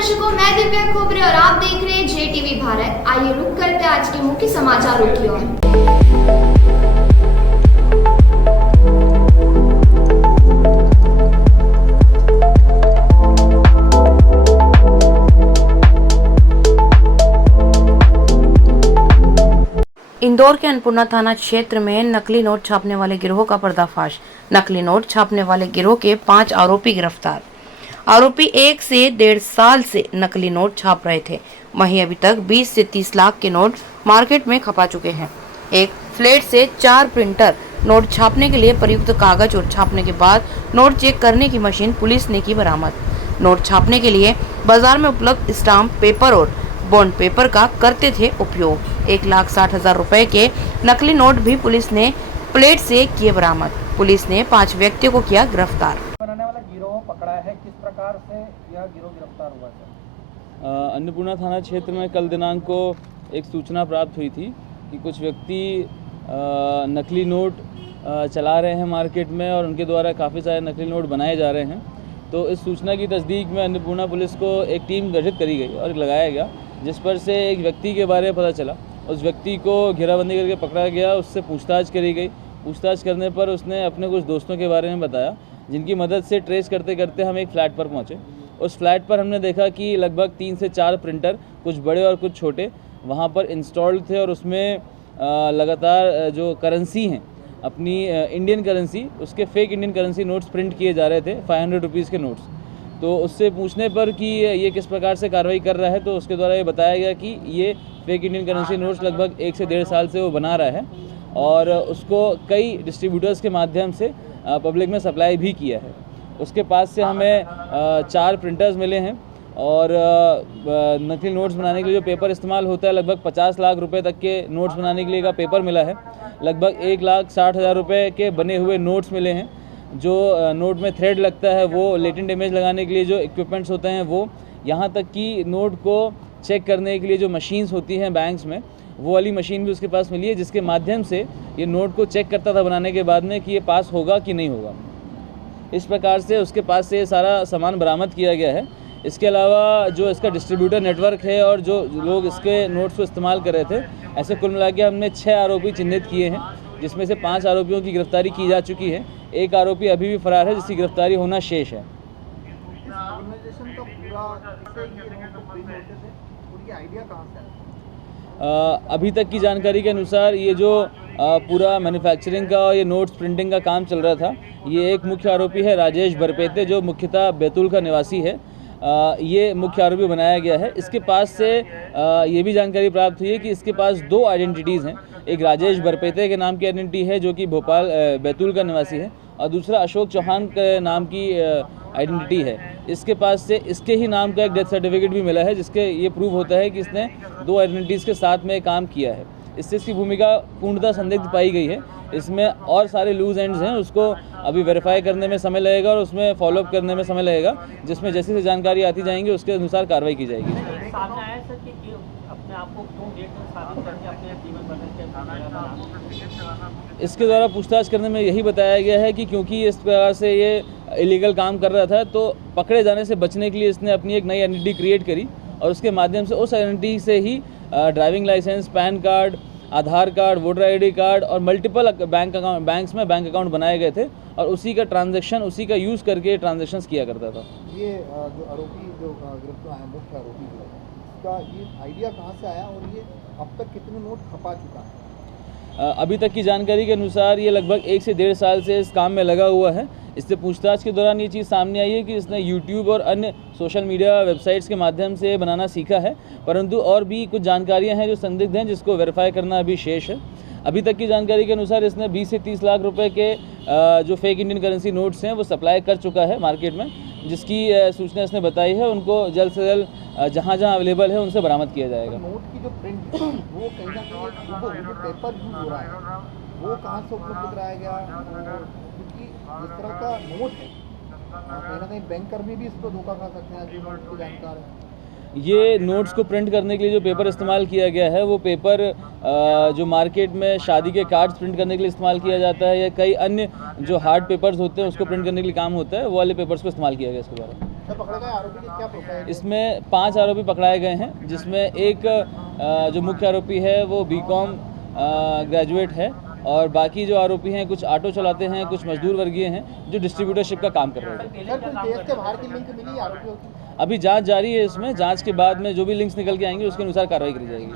दर्शकों, मैं दिव्या खोबरे और आप देख रहे हैं JTV भारत। आइए रुक करते हैं आज के मुख्य समाचारों की ओर। इंदौर के अन्नपूर्णा थाना क्षेत्र में नकली नोट छापने वाले गिरोह का पर्दाफाश। नकली नोट छापने वाले गिरोह के 5 आरोपी गिरफ्तार। आरोपी 1 से 1.5 साल से नकली नोट छाप रहे थे। वहीं अभी तक 20 से 30 लाख के नोट मार्केट में खपा चुके हैं। एक फ्लैट से 4 प्रिंटर नोट छापने के लिए प्रयुक्त कागज और छापने के बाद नोट चेक करने की मशीन पुलिस ने की बरामद। नोट छापने के लिए बाजार में उपलब्ध स्टाम्प पेपर और बॉन्ड पेपर का करते थे उपयोग। 1,60,000 रुपए के नकली नोट भी पुलिस ने प्लेट से किए बरामद। पुलिस ने 5 व्यक्तियों को किया गिरफ्तार। बनाने वाला गिरोह पकड़ा है, किस प्रकार से यह गिरोह गिरफ्तार हुआ है? अन्नपूर्णा थाना क्षेत्र में कल दिनांक को एक सूचना प्राप्त हुई थी कि कुछ व्यक्ति नकली नोट चला रहे हैं मार्केट में और उनके द्वारा काफ़ी सारे नकली नोट बनाए जा रहे हैं। तो इस सूचना की तस्दीक में अन्नपूर्णा पुलिस को एक टीम गठित करी गई और लगाया गया, जिस पर से एक व्यक्ति के बारे में पता चला। उस व्यक्ति को घेराबंदी करके पकड़ा गया, उससे पूछताछ करी गई। पूछताछ करने पर उसने अपने कुछ दोस्तों के बारे में बताया, जिनकी मदद से ट्रेस करते करते हम एक फ़्लैट पर पहुंचे। उस फ्लैट पर हमने देखा कि लगभग 3 से 4 प्रिंटर, कुछ बड़े और कुछ छोटे, वहां पर इंस्टॉल्ड थे और उसमें लगातार जो करेंसी हैं अपनी इंडियन करेंसी, उसके fake Indian currency notes print किए जा रहे थे, 500 रुपीज़ के नोट्स। तो उससे पूछने पर कि ये किस प्रकार से कार्रवाई कर रहा है, तो उसके द्वारा ये बताया गया कि ये फेक इंडियन करेंसी नोट्स लगभग 1 से 1.5 साल से वो बना रहा है और उसको कई डिस्ट्रीब्यूटर्स के माध्यम से पब्लिक में सप्लाई भी किया है। उसके पास से हमें 4 प्रिंटर्स मिले हैं और नकली नोट्स बनाने के लिए जो पेपर इस्तेमाल होता है, लगभग 50 लाख रुपए तक के नोट्स बनाने के लिए का पेपर मिला है। लगभग 1,60,000 रुपये के बने हुए नोट्स मिले हैं। जो नोट में थ्रेड लगता है वो, लेटेंट इमेज लगाने के लिए जो इक्विपमेंट्स होते हैं वो, यहाँ तक कि नोट को चेक करने के लिए जो मशीन्स होती हैं बैंक्स में, वो वाली मशीन भी उसके पास मिली है, जिसके माध्यम से ये नोट को चेक करता था बनाने के बाद में कि ये पास होगा कि नहीं होगा। इस प्रकार से उसके पास से ये सारा सामान बरामद किया गया है। इसके अलावा जो इसका डिस्ट्रीब्यूटर नेटवर्क है और जो लोग इसके नोट्स को इस्तेमाल कर रहे थे, ऐसे कुल मिला के हमने 6 आरोपी चिन्हित किए हैं, जिसमें से 5 आरोपियों की गिरफ्तारी की जा चुकी है। एक आरोपी अभी भी फरार है, जिसकी गिरफ्तारी होना शेष है। अभी तक की जानकारी के अनुसार ये जो पूरा मैन्युफैक्चरिंग का और ये नोट्स प्रिंटिंग का काम चल रहा था, ये एक मुख्य आरोपी है राजेश बरपेते, जो मुख्यतः बैतूल का निवासी है। ये मुख्य आरोपी बनाया गया है। इसके पास से ये भी जानकारी प्राप्त हुई है कि इसके पास 2 आइडेंटिटीज़ हैं। एक राजेश बरपेते के नाम की आइडेंटिटी है, जो कि भोपाल बैतूल का निवासी है, और दूसरा अशोक चौहान के नाम की आइडेंटिटी है। इसके पास से इसके ही नाम का एक डेथ सर्टिफिकेट भी मिला है, जिसके ये प्रूव होता है कि इसने 2 आइडेंटिटीज़ के साथ में काम किया है। इससे इसकी भूमिका पूर्णतः संदिग्ध पाई गई है। इसमें और सारे लूज एंड्स हैं, उसको अभी वेरीफाई करने में समय लगेगा और उसमें फॉलोअप करने में समय लगेगा, जिसमें जैसे जैसे जानकारी आती जाएंगी उसके अनुसार कार्रवाई की जाएगी। इसके द्वारा पूछताछ करने में यही बताया गया है कि क्योंकि इस प्रकार से ये इलीगल काम कर रहा था, तो पकड़े जाने से बचने के लिए इसने अपनी एक नई आइडेंटिटी क्रिएट करी और उसके माध्यम से उस आइडेंटिटी से ही ड्राइविंग लाइसेंस, पैन कार्ड, आधार कार्ड, वोटर आईडी कार्ड और मल्टीपल बैंक्स में बैंक अकाउंट बनाए गए थे और उसी का ट्रांजैक्शन, उसी का यूज़ करके ट्रांजैक्शंस किया करता था। ये जो आरोपी जो गिरफ्तार है, मुख्य आरोपी, इसका ये आइडिया कहाँ से आया और ये अब तक कितने नोट खपा चुका है? अभी तक की जानकारी के अनुसार ये लगभग 1 से 1.5 साल से इस काम में लगा हुआ है। इससे पूछताछ के दौरान ये चीज़ सामने आई है कि इसने यूट्यूब और अन्य सोशल मीडिया वेबसाइट्स के माध्यम से बनाना सीखा है, परंतु और भी कुछ जानकारियां हैं जो संदिग्ध हैं, जिसको वेरीफाई करना अभी शेष है। अभी तक की जानकारी के अनुसार इसने 20 से 30 लाख रुपए के जो फेक इंडियन करेंसी नोट्स हैं वो सप्लाई कर चुका है मार्केट में, जिसकी सूचना इसने बताई है। उनको जल्द से जल्द जहाँ जहाँ अवेलेबल है उनसे बरामद किया जाएगा। नोट की जो प्रिंट है वो कहीं ना कहीं जो पेपर यूज हो रहा है वो कहाँ से उपलब्ध कराया गया, क्योंकि जिस तरह का नोट है कहीं ना कहीं बैंककर्मी भी इस पर धोखा खा सकते हैं, जो नोट को जानकार है। ये नोट्स को प्रिंट करने के लिए जो पेपर इस्तेमाल किया गया है वो पेपर जो मार्केट में शादी के कार्ड्स प्रिंट करने के लिए इस्तेमाल किया जाता है या कई अन्य जो हार्ड पेपर्स होते हैं उसको प्रिंट करने के लिए काम होता है, वो वाले पेपर्स को इस्तेमाल किया गया इसके द्वारा। सर पकड़े गए आरोपी की क्या प्रोफाइल? इसमें 5 आरोपी पकड़ाए गए हैं, जिसमें एक जो मुख्य आरोपी है वो बीकॉम ग्रेजुएट है और बाकी जो आरोपी हैं कुछ ऑटो चलाते हैं, कुछ मजदूर वर्गीय हैं जो डिस्ट्रीब्यूटरशिप का काम कर रहे हैं। सर कुछ देश के बाहर की लिंक मिली आरोपियों की? अभी जांच जारी है, इसमें जांच के बाद में जो भी लिंक्स निकल के आएंगे उसके अनुसार कार्रवाई करी जाएगी।